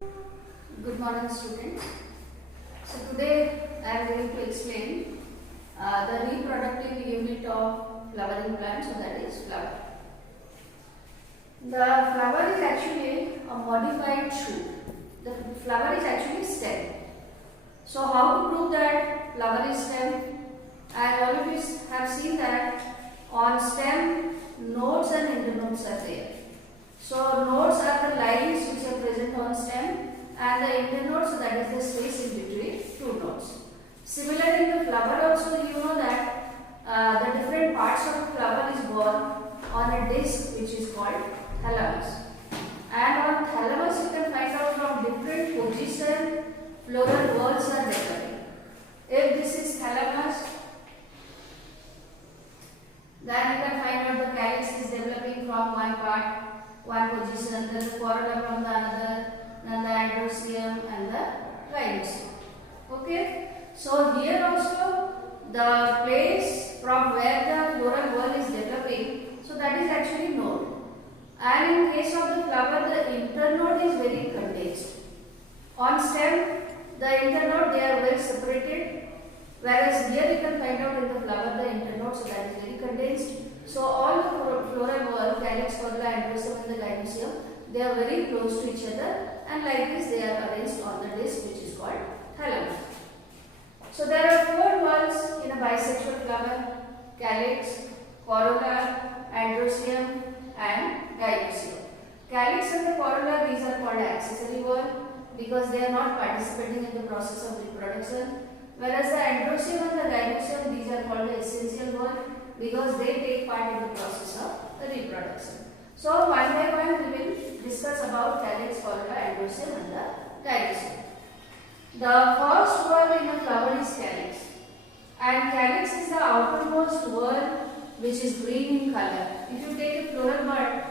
Good morning, students. So today I am going to explain the reproductive unit of flowering plant. So that is flower. The flower is actually a modified shoot. The flower is actually stem. So how to prove that flower is stem? As all of you have seen that on stem nodes and internodes are there. So nodes are the lines which are present on stem, and the internodes, so that is the space in between two nodes. Similarly, in the flower also, you know that the different parts of the flower is born on a disc which is called thalamus. And on thalamus, you can find out from different position floral whorls are developing. If this is thalamus, then you can find out the calyx is developing from one part, one position, then the corolla from the another, then the androecium and the gynoecium. Okay. So here also the place from where the floral whorl is developing, so that is actually node. And in case of the flower, the internode is very condensed. On stem, the internode they are well separated, whereas here you can find out in the flower the internode, so that is very condensed. So all the floral whorl, calyx, corolla, androecium and the gynoecium, they are very close to each other, and like this they are arranged on the disc which is called thalamus. So there are four whorls in a bisexual flower: calyx, corolla, androecium and gynoecium. Calyx and the corolla, these are called accessory whorl because they are not participating in the process of reproduction, whereas the androecium and the gynoecium, these are called the essential whorl because they take part in the process of the reproduction. So one by one we will discuss about calyx, corolla, androecium and the gynoecium. The first whorl in a flower is calyx, and calyx is the outermost whorl which is green in color. If you take a floral bud,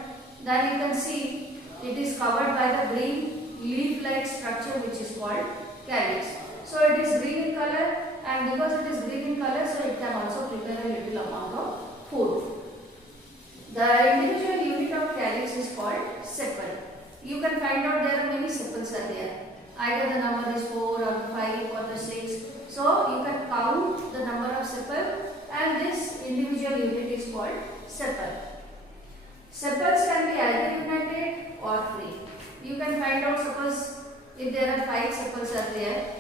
then you can see it is covered by the green leaf-like structure which is called calyx. So it is green in color, and because it is green in color, so it can also prepare a little amount of food. The individual unit of calyx is called sepal. You can find out there are many sepals are there. Either the number is 4 or 5 or 6. So you can count the number of sepal, and this individual unit is called sepal. Sepals can be either united or free. You can find out, suppose if there are 5 sepals are there,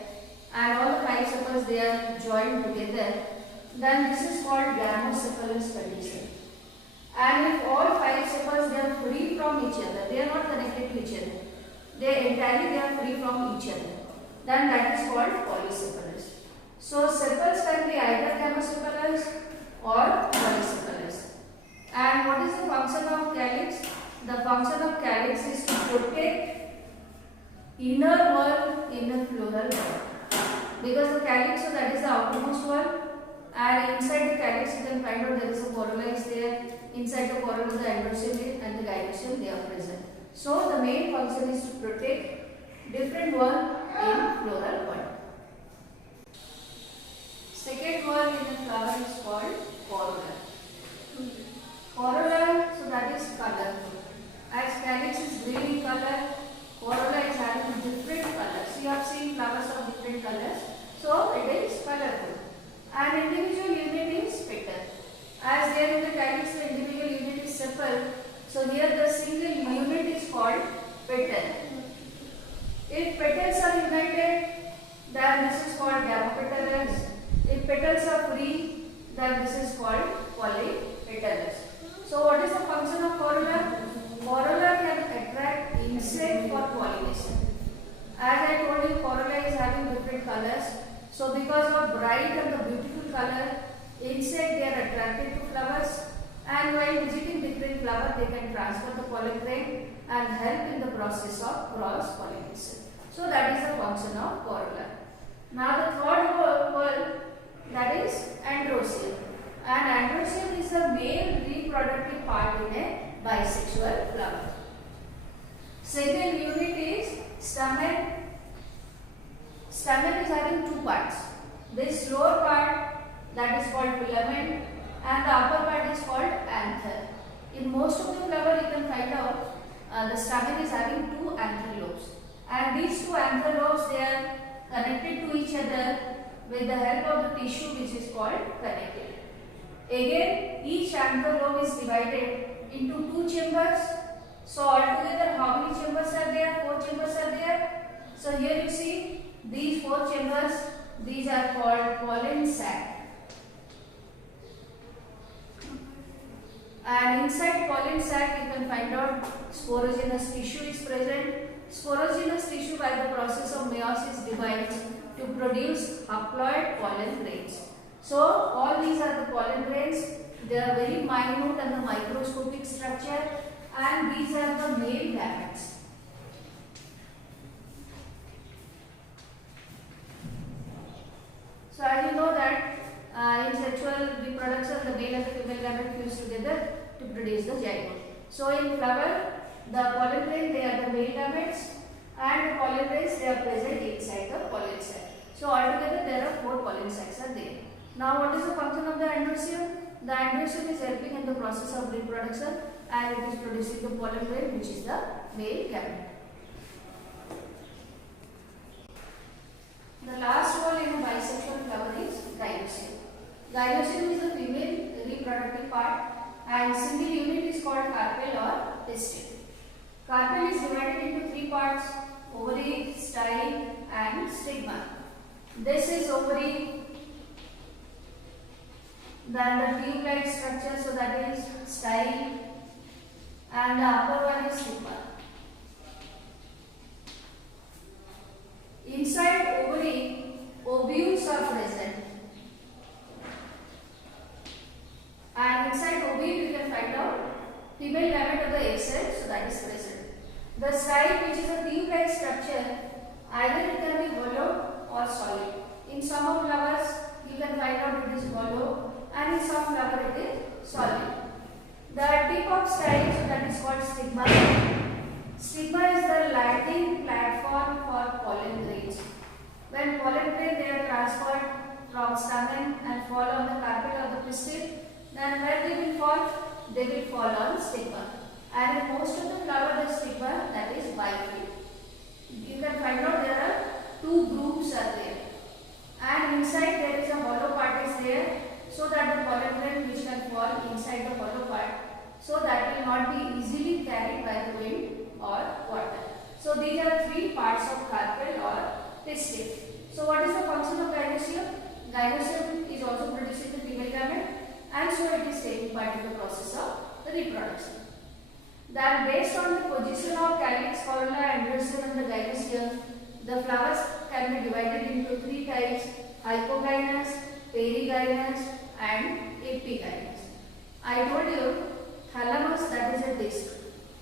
and all the 5 sepals they are joined together, then this is called gamosepalous condition. And if all 5 sepals they are free from each other, they are not connected to each other, they are free from each other, then that is called polysepalous. So sepals can be either gamosepalous or polysepalous. And what is the function of calyx? The function of calyx is to protect inner whorl in a floral whorl. Because the calyx, so that is the outermost whorl, and inside the calyx you can find out there is a corolla is there. Inside the corolla the androecium and the gynoecium they are present. So the main function is to protect different whorl in floral whorl. Second whorl in a flower is called corolla. Corolla, so that is colorful. As calyx is green in color, corolla is having different colors. You have seen flowers of different colors, so it is colorful. And individual unit is petal. As there in the calyx, the individual unit is sepal. So here the single unit is called petal. If petals are united, then this is called gamopetalous. If petals are free, then this is called polypetalous. So what is the function of corolla? Corolla can attract insect for pollination. As I told you, corolla is having different colors. So because of bright and the beautiful color, insect they are attracted to flowers, and while visiting different flower they can transfer the pollen grain and help in the process of cross pollination. So that is the function of corolla. Now the third whorl, that is androecium. And androecium is the male reproductive part in a bisexual flower. Second unit is stamen. Stamen is having two parts. This lower part, that is called filament, and the upper part is called anther. In most of the flower you can find out the stamen is having two anther lobes, and and these two anther lobes, they are connected to each other with the help of the tissue which is called connective. Again, each anther lobe is divided into two chambers. So altogether how many chambers are there? 4 chambers are there. So here you see these 4 chambers, these are called pollen sac. And inside pollen sac you can find out sporogenous tissue is present. Sporogenous tissue by the process of meiosis divides to produce haploid pollen grains. So all these are the pollen grains. They are very minute and the microscopic structure, and these are the male gametes. So as you know that in sexual reproduction, the male and the female gamete fuse together to produce the zygote. So in flower, the pollen grain, they are the male gametes, and the pollen grains, they are present inside the pollen sac. So altogether there are 4 pollen sacs are there. Now what is the function of the endoecium? The endoecium is helping in the process of reproduction, and it is producing the pollen grain which is the male gamete. The last wall in a bisexual flower is gynoecium. Gynoecium is the female reproductive part, and single unit is called carpel or pistil. Carpel is divided into 3 parts: ovary, style and stigma. This is ovary, then the tube-like structure, so that is style, and the upper one is stigma. Inside ovary, ovules are present, and inside ovule you can find out female gamete of the egg cell, so that is present. The style, which is a tube-like structure, either it can be hollow or solid. In some of flowers you can find out it is hollow, and in some flower it is solid. The tip of style, so that is called stigma. Stigma is the landing platform for pollen grains. When pollen grains, they are transferred from stamen and fall on the carpel of the pistil, then where they will fall? They will fall on stigma. And in most of the flower, the stigma, that is bifid. You can find out there are 2 groups are there, and inside there is a hollow part is there, so that the pollen grain which can fall inside the hollow part, so that will not be easily carried by the wind or water. So these are 3 parts of carpel or pistil. So what is the function of gynoecium? Gynoecium is also producing the female gamete, and so it is taking part in the process of the reproduction. Then based on the position of calyx, corolla, endoecium and the gynoecium, the flowers can be divided into 3 types: hypogynous, perigynous and epigynous. I told you thalamus, that is a disc,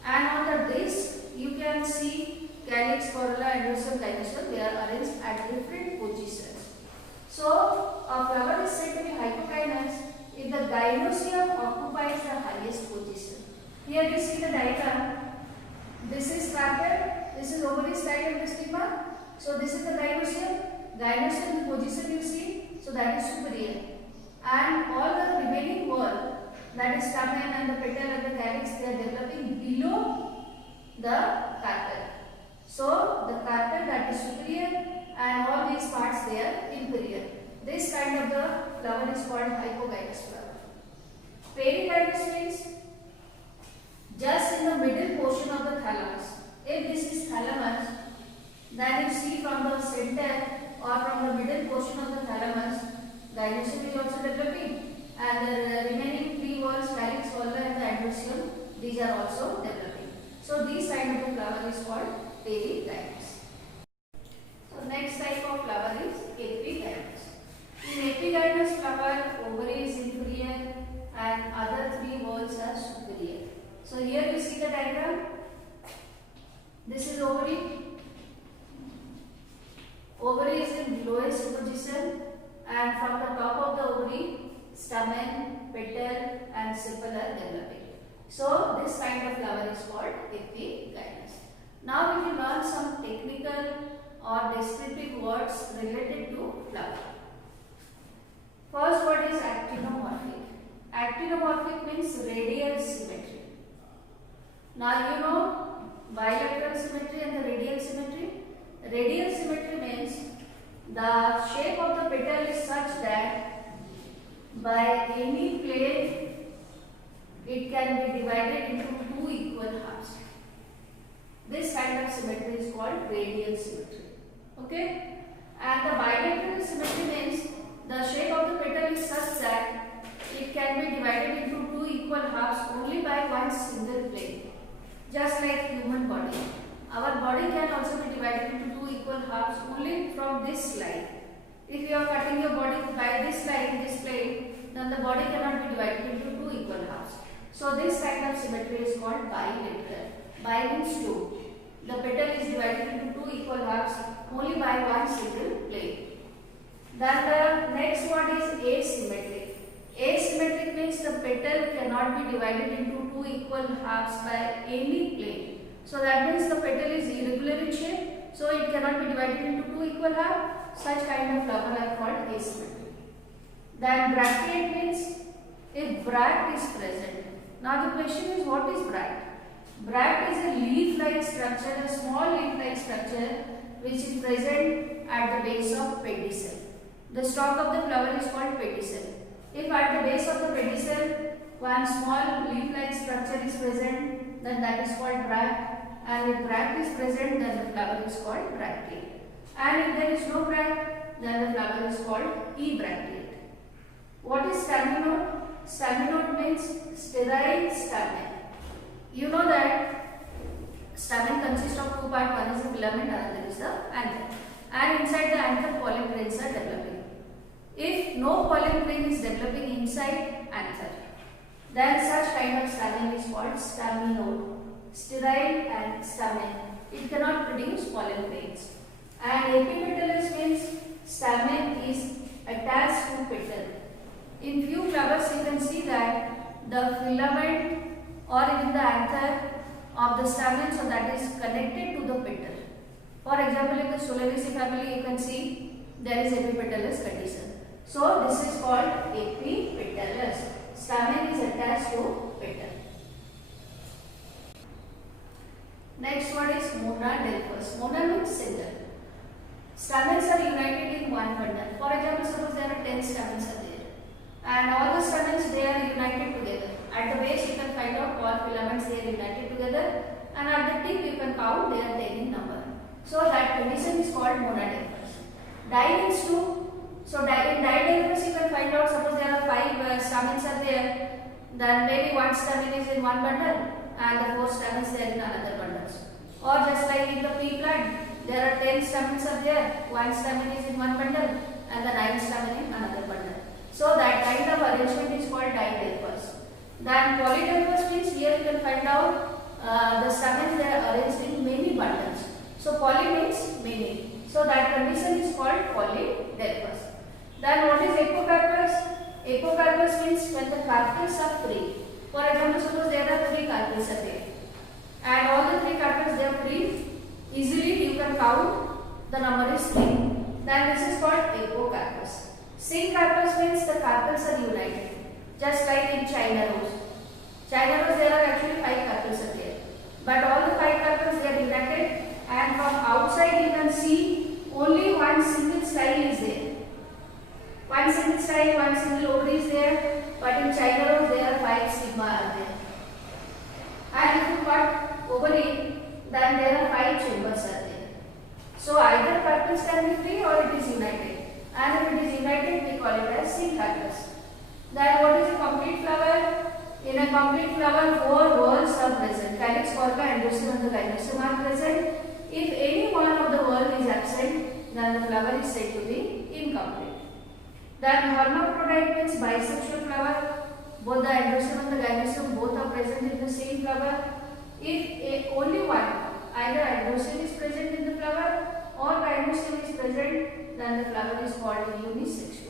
and on the disc you can see calyx, corolla, endoecium, gynoecium, they are arranged at different positions. So a flower is said to be hypogynous if the gynoecium occupies the highest position. Here you see the diagram. This is carpel, this is ovary, style and the stigma. So this is the gynoecium. Gynoecium, the position you see, so that is superior, and all the remaining wall, that is stamen and the petal and the calyx, they are developing below the carpel. So the carpel, that is superior, and all these parts, they are inferior. This kind of the flower is called hypogynous flower. Perigynous means just in the middle portion of the thalamus. If this is thalamus, then you see from the center or from the middle portion of the thalamus, gynoecium is also developing, and the remaining 3 walls, calyx, corolla and the endoecium, these are also developing. So these kind of the flower is called perigynous. So next type of flower is epigynous. In epigynous flower, ovary is inferior and other 3 walls are superior. So here you see the diagram. This is ovary. Ovary is in lowest position, and from the top of the ovary, stamen, petal and sepal are developing. So this kind of flower is called epigynous. Now we will learn some technical or descriptive words related to flower. First word is actinomorphic. Actinomorphic means radial symmetry. Now you know bilateral symmetry and the radial symmetry. Radial symmetry means the shape of the petal is such that by any plane it can be divided into two equal halves. This kind of symmetry is called radial symmetry. Okay? And the bilateral symmetry means the shape of the petal is such that it can be divided into two equal halves only by one single plane. Just like human body. Our body can also be divided into two equal halves only from this line. If you are cutting your body by this line, this plane, then the body cannot be divided into two equal halves. So this kind of symmetry is called bilateral. Bi means two. The petal is divided into two equal halves only by one single plane. Then the next one is asymmetric. Asymmetric means the petal cannot be divided into two equal halves by any plane. So that means the petal is irregular in shape, so it cannot be divided into two equal halves. Such kind of flower are called asymmetric. Then bracteate means if bract is present. Now the question is, what is bract? Bract is a leaf-like structure, a small leaf-like structure which is present at the base of pedicel. The stalk of the flower is called pedicel. If at the base of the pedicel one small leaf-like structure is present, then that is called bract. And if bract is present, then the flower is called bracteate. And if there is no bract, then the flower is called ebracteate. What is staminode? Staminode means sterile stamen. You know that stamen consists of two parts. One is the filament, another is the anther. And inside the anther, pollen grains are developing. If no pollen grain is developing inside anther, then such kind of stamen is called staminode. Sterile and stamen. It cannot produce pollen grains. And epipetalous means stamen is attached to petal. In few flowers you can see that the filament or even the anther of the stamen, so that is connected to the petal. For example, in the Solanaceae family you can see there is epipetalous condition. So this is called epipetalous. Stamen is attached to petal. Next one is monadelphous. Mona means single. Stamens are united in one bundle. For example, suppose there are 10 stamens are there, and all the stamens they are united together. At the base you can find out all filaments they are united together, and at the tip you can count they are 10 in number. So that condition is called monadelphous. Di means two. So in didelphous you can find out, suppose there are 5 stamens are there, then maybe one stamen is in one bundle and the 4 stamens they are in another bundle. Or just like in the pea plant, there are 10 stamens are there, one stamen is in one bundle and the 9 stamen in another bundle. So that kind of arrangement is called didelphous. Then polydelphous means here you can find out the stamens they are arranged in many bundles. So poly means many. So that condition is called polydelphous. Then what is apocarpous? Apocarpous means when the carpels are free. For example, suppose there are 3 carpels are there, and all the 3 carpels they are free. Easily you can count the number is 3. Then this is called apocarpous. Syncarpous means the carpels are united. Just like in China rose. China rose there are actually 5 carpels are there, but all the 5 carpels they are united, and from outside you can see only one single style is there. One single style, one single ovary is there, but in China rose there are 5 stigma are there. And if you cut ovary, then there are 5 chambers are there. So either carpels can be free or it is united. And if it is united, we call it as syncarpous. Then what is a complete flower? In a complete flower, 4 whorls are present. Calyx, corca, androecium and the gynecium are present. If any one of the whorl is absent, then the flower is said to be incomplete. Then hermaphrodite means bisexual flower. Both the androecium and the gynecium both are present in the same flower. If only one, either androecium is present in the flower or gynecium is present, then the flower is called unisexual.